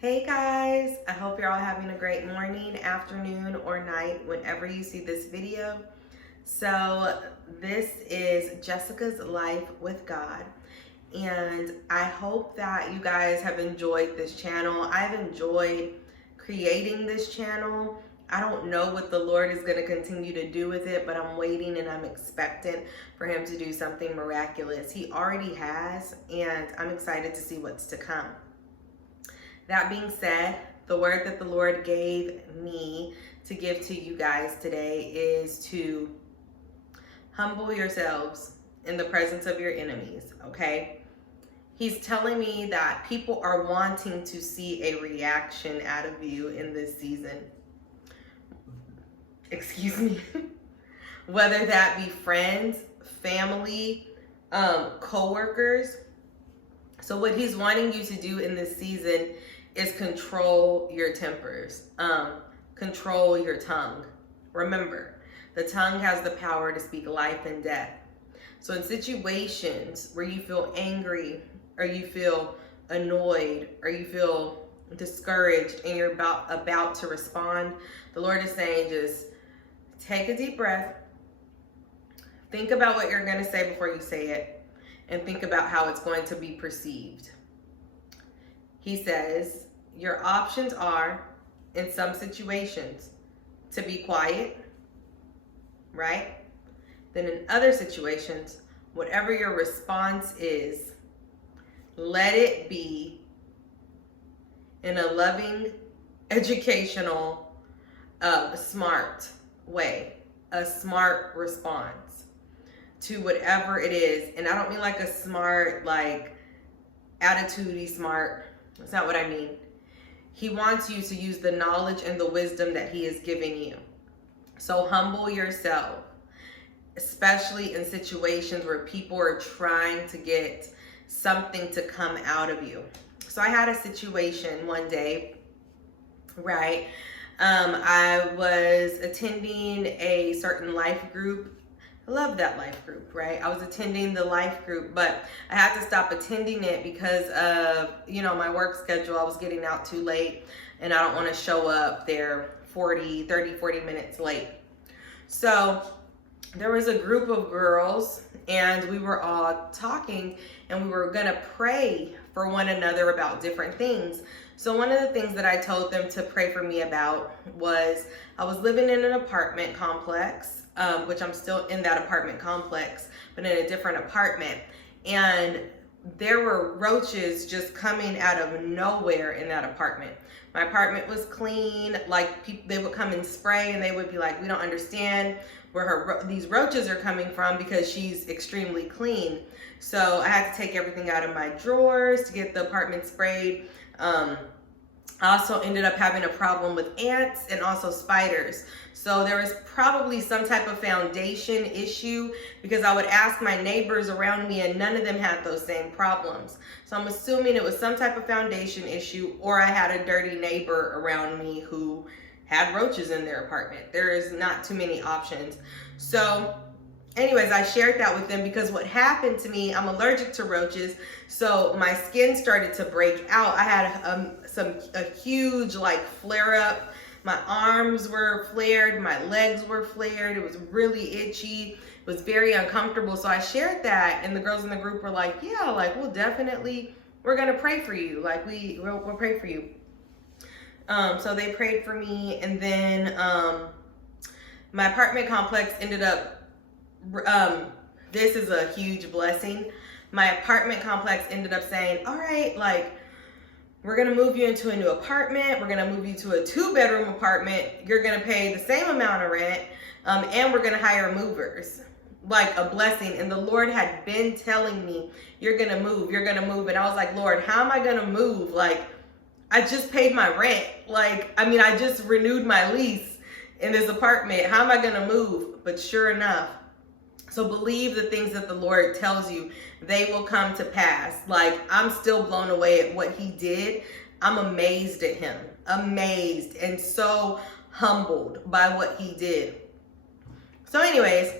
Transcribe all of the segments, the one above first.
Hey guys, I hope you're all having a great morning, afternoon, or night whenever you see this video. So this is Jessica's Life with God, and I hope that you guys have enjoyed this channel. I've enjoyed creating this channel. I don't know what the Lord is going to continue to do with it, but I'm waiting and I'm expectant for him to do something miraculous. He already has, and I'm excited to see what's to come. That being said, the word that the Lord gave me to give to you guys today is to humble yourselves in the presence of your enemies, okay? He's telling me that people are wanting to see a reaction out of you in this season. Excuse me. Whether that be friends, family, co-workers. So what he's wanting you to do in this season is control your tempers, control your tongue. Remember, the tongue has the power to speak life and death. So in situations where you feel angry, or you feel annoyed, or you feel discouraged, and you're about to respond, the Lord is saying, just take a deep breath, think about what you're going to say before you say it, and think about how it's going to be perceived. He says, your options are, in some situations, to be quiet, right? Then in other situations, whatever your response is, let it be in a loving, educational, smart way, a smart response to whatever it is. And I don't mean like a smart, like attitude-y smart. That's not what I mean. He wants you to use the knowledge and the wisdom that he has given you. So humble yourself, especially in situations where people are trying to get something to come out of you. So I had a situation one day, right? I was attending a certain life group. I love that life group, right? I was attending the life group, but I had to stop attending it because of, my work schedule. I was getting out too late, and I don't want to show up there 40 minutes late. So there was a group of girls, and we were all talking, and we were going to pray for one another about different things. So one of the things that I told them to pray for me about was, I was living in an apartment complex, which I'm still in that apartment complex, but in a different apartment. And there were roaches just coming out of nowhere in that apartment. My apartment was clean. Like, they would come and spray, and they would be like, we don't understand where these roaches are coming from because she's extremely clean. So I had to take everything out of my drawers to get the apartment sprayed. I also ended up having a problem with ants and also spiders. So there was probably some type of foundation issue, because I would ask my neighbors around me and none of them had those same problems. So I'm assuming it was some type of foundation issue, or I had a dirty neighbor around me who had roaches in their apartment. There is not too many options. So anyways, I shared that with them because what happened to me, I'm allergic to roaches. So my skin started to break out. I had a huge flare up. My arms were flared, my legs were flared. It was really itchy. It was very uncomfortable. So I shared that, and the girls in the group were like, yeah, we'll definitely, we're gonna pray for you. We'll pray for you. So they prayed for me, and then my apartment complex ended up, this is a huge blessing. My apartment complex ended up saying, all right, we're gonna move you into a new apartment. We're gonna move you to a 2-bedroom apartment. You're gonna pay the same amount of rent, and we're gonna hire movers. Like a blessing. And the Lord had been telling me, you're gonna move. And I was like, Lord, how am I gonna move? I just paid my rent. I just renewed my lease in this apartment. How am I gonna move? But sure enough, so believe the things that the Lord tells you, they will come to pass. I'm still blown away at what he did. I'm amazed at him, amazed, and so humbled by what he did. So anyways,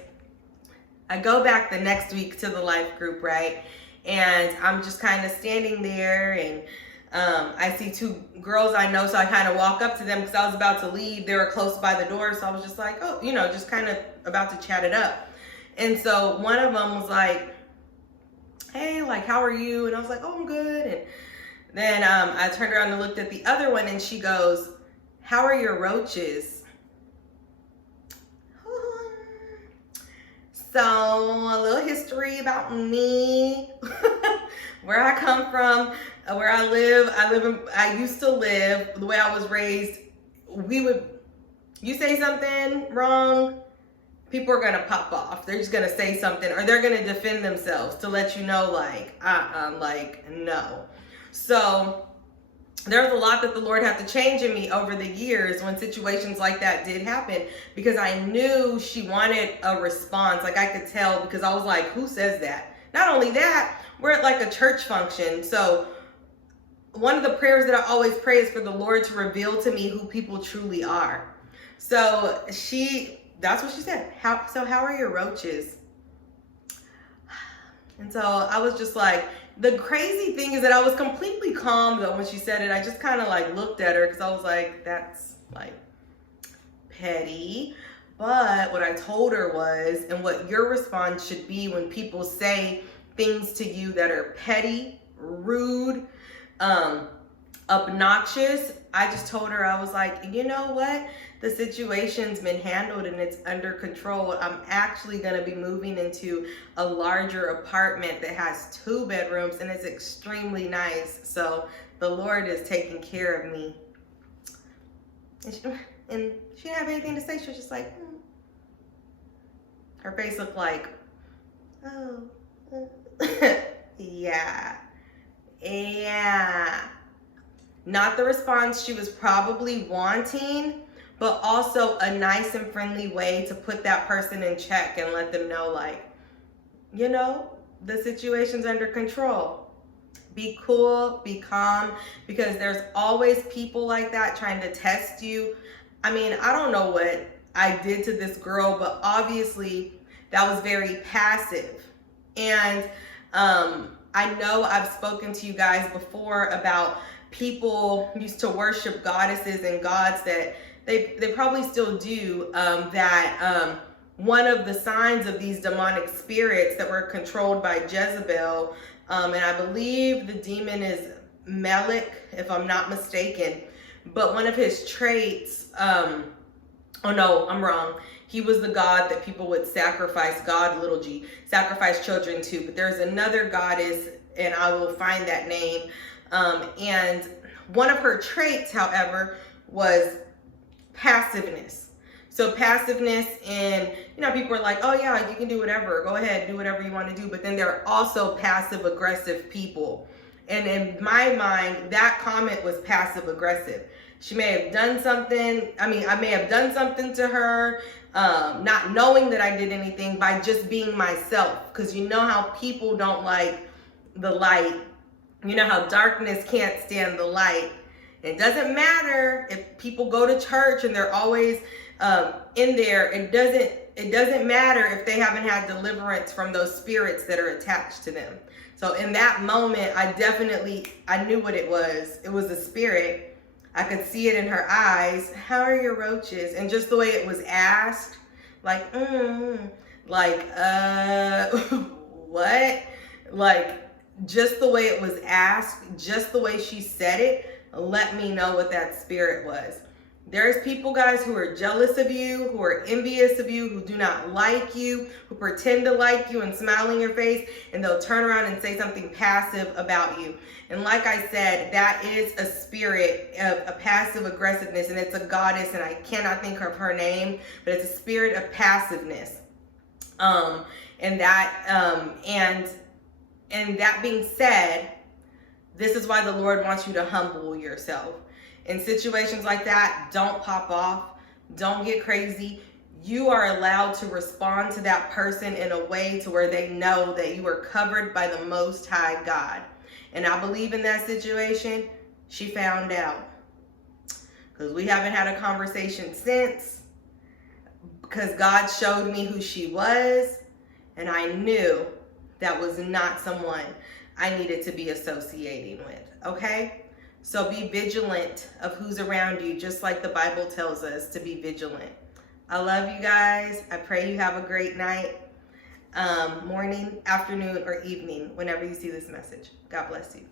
I go back the next week to the life group, right? And I'm just kind of standing there, and I see two girls I know, so I kind of walk up to them because I was about to leave. They were close by the door, so I was just like, oh, just kind of about to chat it up. And so one of them was like, hey, like, how are you? And I was like, oh, I'm good. And then I turned around and looked at the other one, and she goes, how are your roaches? So a little history about me, where I come from, where I live. I used to live, the way I was raised, you say something wrong, people are gonna pop off. They're just gonna say something, or they're gonna defend themselves to let you know, like, no. So there's a lot that the Lord had to change in me over the years when situations like that did happen, because I knew she wanted a response. Like, I could tell, because I was like, who says that? Not only that, we're at like a church function. So one of the prayers that I always pray is for the Lord to reveal to me who people truly are. So that's what she said. How are your roaches? And so I was just like, the crazy thing is that I was completely calm though when she said it. I just kind of like looked at her because I was like, that's like petty. But what I told her was, and what your response should be when people say things to you that are petty, rude, obnoxious, I just told her, I was like, you know what? The situation's been handled and it's under control. I'm actually going to be moving into a larger apartment that has 2 bedrooms and it's extremely nice. So the Lord is taking care of me. And she didn't have anything to say. She was just like, Her face looked like, oh, yeah. Not the response she was probably wanting, but also a nice and friendly way to put that person in check and let them know, like, the situation's under control. Be cool, be calm, because there's always people like that trying to test you. I mean, I don't know what I did to this girl, but obviously that was very passive. And I know I've spoken to you guys before about people used to worship goddesses and gods that they probably still do, one of the signs of these demonic spirits that were controlled by Jezebel, and I believe the demon is Melech, if I'm not mistaken, but one of his traits, oh no, I'm wrong. He was the god that people would sacrifice, God, little g, sacrifice children to, but there's another goddess, and I will find that name, and one of her traits, however, was passiveness. So passiveness, and people are like, oh yeah, you can do whatever, go ahead, do whatever you want to do, but then there are also passive aggressive people. And in my mind, that comment was passive aggressive. She may have done something, I may have done something to her, not knowing that I did anything, by just being myself. Because you know how people don't like the light. You know how darkness can't stand the light. It doesn't matter if people go to church and they're always in there. It doesn't matter if they haven't had deliverance from those spirits that are attached to them. So in that moment, I knew what it was. It was a spirit. I could see it in her eyes. How are your roaches? And just the way it was asked, like, what? Like, just the way it was asked, just the way she said it, let me know what that spirit was. There's people, guys, who are jealous of you, who are envious of you, who do not like you, who pretend to like you and smile in your face, and they'll turn around and say something passive about you. And like I said, that is a spirit of a passive aggressiveness, and it's a goddess, and I cannot think of her name, but it's a spirit of passiveness. And that being said, this is why the Lord wants you to humble yourself. In situations like that, don't pop off. Don't get crazy. You are allowed to respond to that person in a way to where they know that you are covered by the Most High God. And I believe in that situation, she found out. Because we haven't had a conversation since. Because God showed me who she was. And I knew that was not someone I needed to be associating with. Okay? So be vigilant of who's around you, just like the Bible tells us to be vigilant. I love you guys. I pray you have a great night, morning, afternoon, or evening, whenever you see this message. God bless you.